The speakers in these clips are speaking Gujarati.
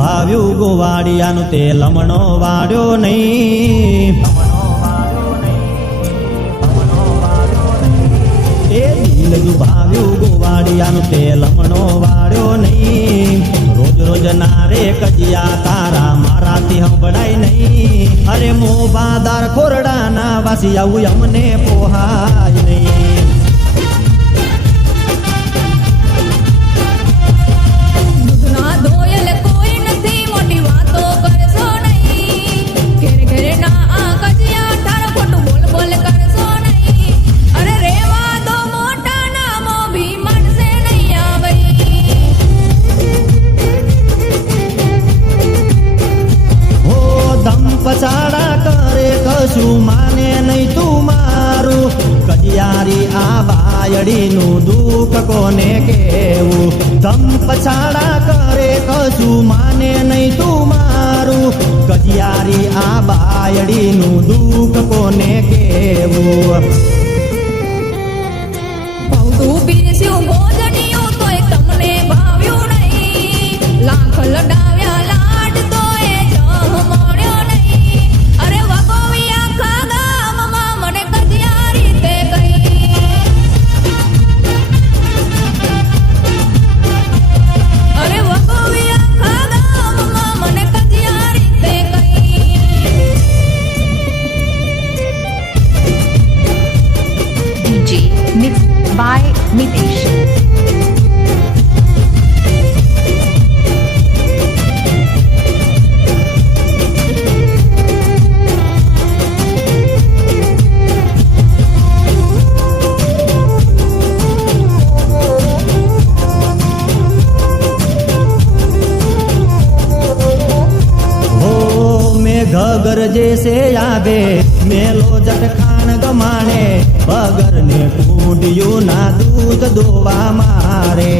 ભાવ્યું ગોવાળિયાનું તે લમણો વાળ્યો નહીં. એ દિલ દુભાવ્યું ગોવાળિયાનું તે લમણો વાળ્યો નહીં. રોજ રોજ નારે કજિયા તારા મારાથી સંભળાય નહીં. અરે મોભાદાર ખોરડાના વાસી આવું અમને પોહાય નહીં. પછાડા કરે કશું માને નહીં તું મારું. કજિયારી આ બાયડીનું દુઃખ કોને કેવું. ધમ પછાડા કરે કશું માને નહીં તું મારું. કજિયારી આ બાયડીનું દુઃખ કોને કેવું. તું પીરસ્યું ભોજનિયું તોય તમને ભાવ્યું નહીં. લાખ લડાવ્યા લાડ તોય જહ મળ્યો નહીં. અરે વગોવી આખા ગામમાં મને કજિયારી તે કહી. અરે વગોવી આખા ગામમાં મને કજિયારી તે કહી. DJ mixed by Mitesh. घगर जैसे यादे मेलो जट खान गमाने. बगर ने कूडियो ना दूध दोवा मारे.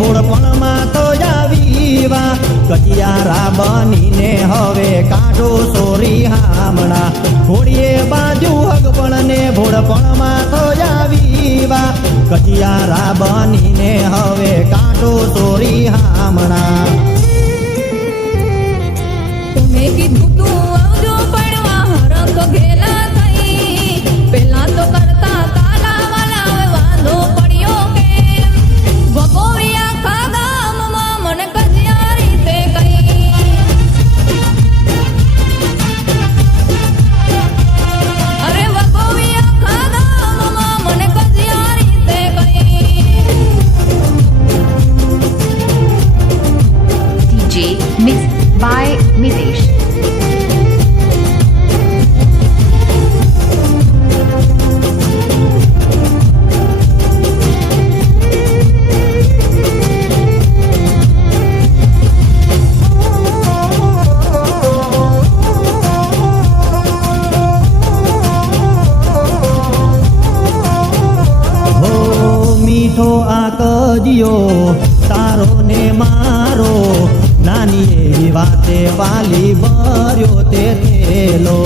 ભોળપણમાં તો જાવીવા કજિયારા બનીને હવે કાઢો સોરી હામણા. ઘોડીએ બાજુ હગપણને ભોળપણમાં તો જાવીવા કજિયારા બનીને હવે કાઢો સોરી હામણા. તમે કીધું તું આવજો પડવા હરખ ઘેલા થઈ. પેલા તો કરતા કાલા વાલા હવે વાંધો પડ્યો કે વગોવી આખા ગામમાં મને કજિયારી તે કહી. અરે વગોવી આખા ગામમાં મને કજિયારી તે કહી. DJ mixed by Mitesh. મીઠો આ કજિયો તારો ને મારો. નાની એવી વાતે વાલી ભર્યો તે થેલો.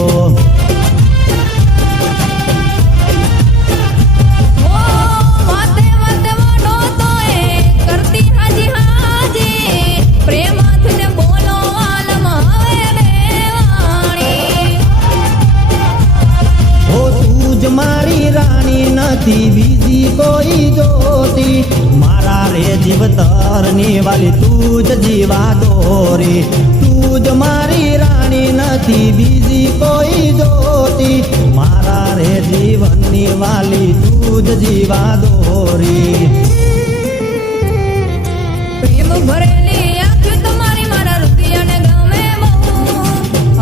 મારી રાણી નથી બીજી કોઈ જોતી. મારા રે જીવતરની વાલી તું જ જીવા દોરી. તું જ મારી રાણી નથી બીજી કોઈ જોતી. મારા રે જીવનની વાલી તું જ જીવા દોરી. પ્રેમ ભરેલી આંખ તમારી મારા રૂપિયાને ગમે બહુ.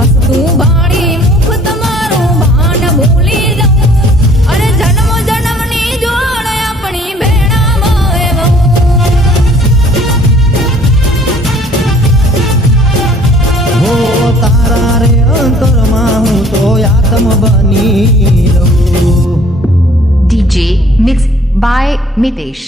હસતું ભાણી મુખ તમારું ભાન ભૂલી જાઉં. અરે જન્મ જન્મની જોડ આપણી ભેણામાં બહુ. હો તારા રે અંતરમાં હું તો આત્મ બની રહું. DJ mixed by Mitesh.